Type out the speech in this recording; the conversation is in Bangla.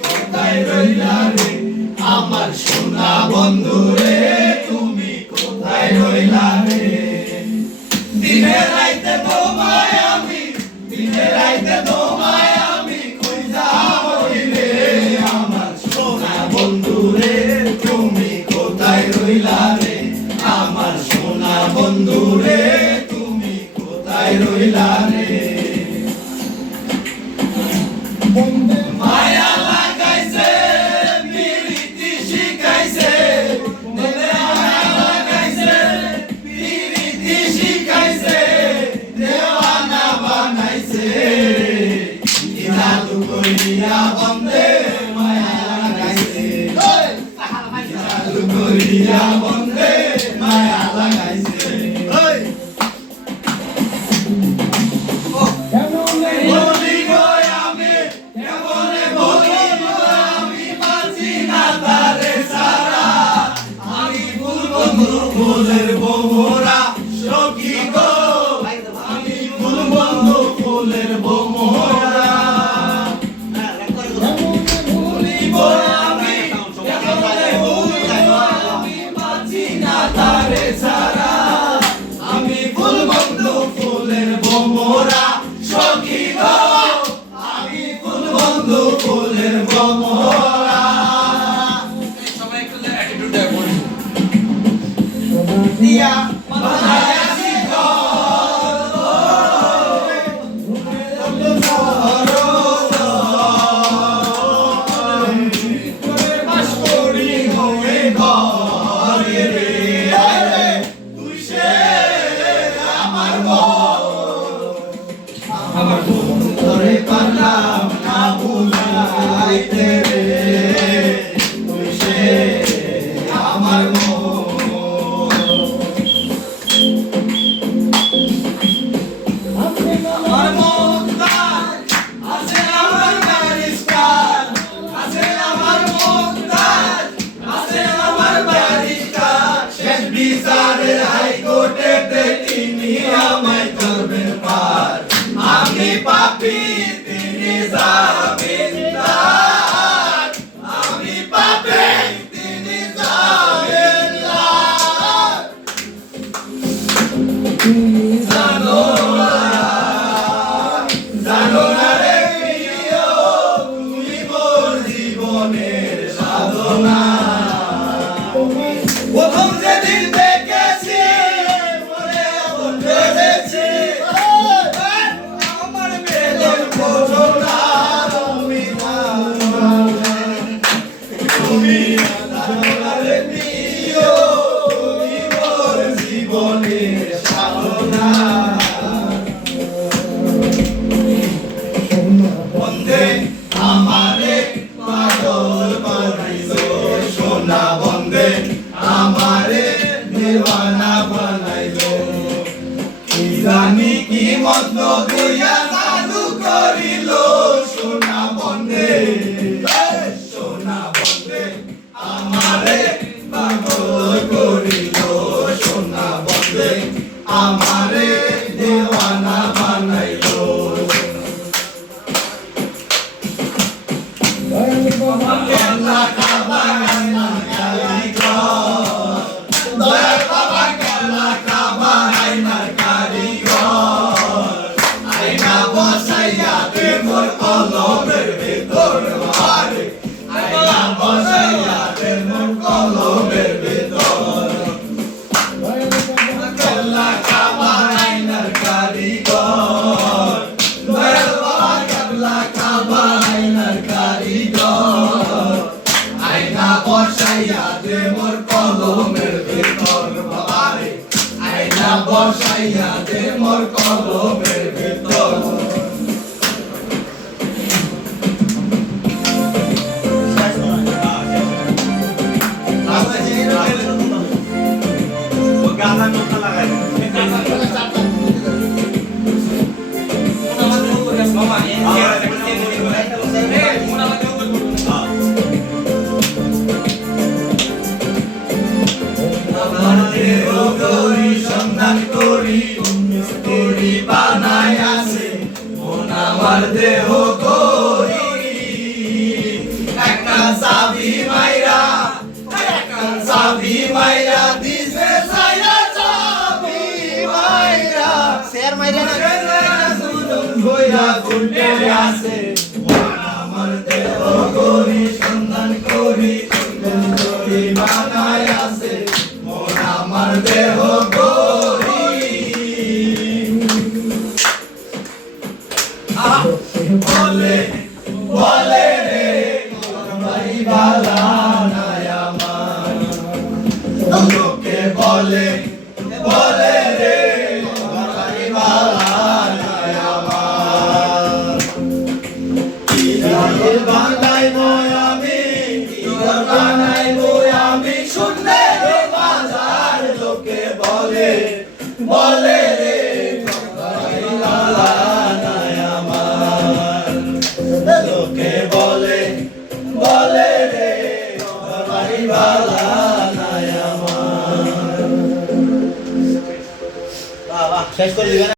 কোথায় রইলা রে আমার সোনা বন্ধু রে তুমি কোথায় রইলা রে দিনে রাইতে তোমায় আমি খুঁজা মরি রে আমার সোনা বন্ধু রে তুমি কোথায় রইলা রে আমার সোনা বন্ধু রে তুমি কোথায় রইলা রে মায়া লাগাইছে পিরিতি শিখাইছে মায়া লাগাইছে পিরিতি শিখাইছে দেওয়ানা বানাইছে জাদু করিয়া বন্দে মায়া লাগাইছে জাদু করিয়া বন্দে মায়া লাগাইছে ফুলের বোমরা সখী গো আমি ফুল বন্ধু ফুলের বোমরা ভুলিব আমি বাঁচি না তারে সারা আমি ফুল বন্ধু ফুলের বোমরা সখী গো আমি ফুল বন্ধু ফুলের বোমরা সবাই একটু অ্যাটিটিউডে বলি দিয়া বানায়া শিখো বাস করি হয়ে ঘরে রে তুই সে আমার ধরে পারলাম না ভুলাইতে রে তুই সে আমার বিচারের হাইকোর্টে তিনি আমায় করবেন পার আমি পাপী তিনি জামিনদার আমি পাপী তিনি জামিনদার জানো না রে প্রিয় তুমি মোর জীবনের সাধনা প্রথম যেদিন দেখেছি মনে ভেবেছি আমার বেদন ঘটনা তুমি রে প্রিয় তুমি মোর জীবনের সাধনা বন্দে আমারে পাগল বানাইছো সোনা বন্দে আমারে দেওয়ানা বানাইলো কি জানি কি মন্ত্র দিয়া জাদু করিল সোনা বন্দে আমারে পাগল করিল সোনা বন্দে আমারে দেওয়ানা বানাইলো কেলা খাবা দয়াল বাবা কেলা কাবা আইনার কারিগর আইনা বসাইয়া দে মোর কলমের ভেতর আরে আইনা বসাইয়া দে মোর কলমের ভেতর কেলা কাবা আইনার কারিগর দয়াল বাবা কেলা কাবা আইনার কারিগর আইনা বসাইয়া দে মোর কলমের ভেতর বাবারে আইনা বসাইয়া দে মোর কলমের ভেতর গানা নতা লাগাই মামা সন্ধান করি বানা কইরা ফুটে আসে মন আমার দেহ গরি সন্ধান করি সুন্দরী বানায় আসে মন আমার দেহ গরি বলে বলে রে ভাই বালা নাই আমার লোকে বলে বলে রে ভাই বালা নাই আমার কি ঘর বানাইবো আমি কি ঘর বানাইবো আমি শুনলে রে বাজার লোকে বলে বলে রে ভাই বালা নাই আমার লোকে বলে বলে রে ভাই বালা নাই আমার শেষ করে দিবেন।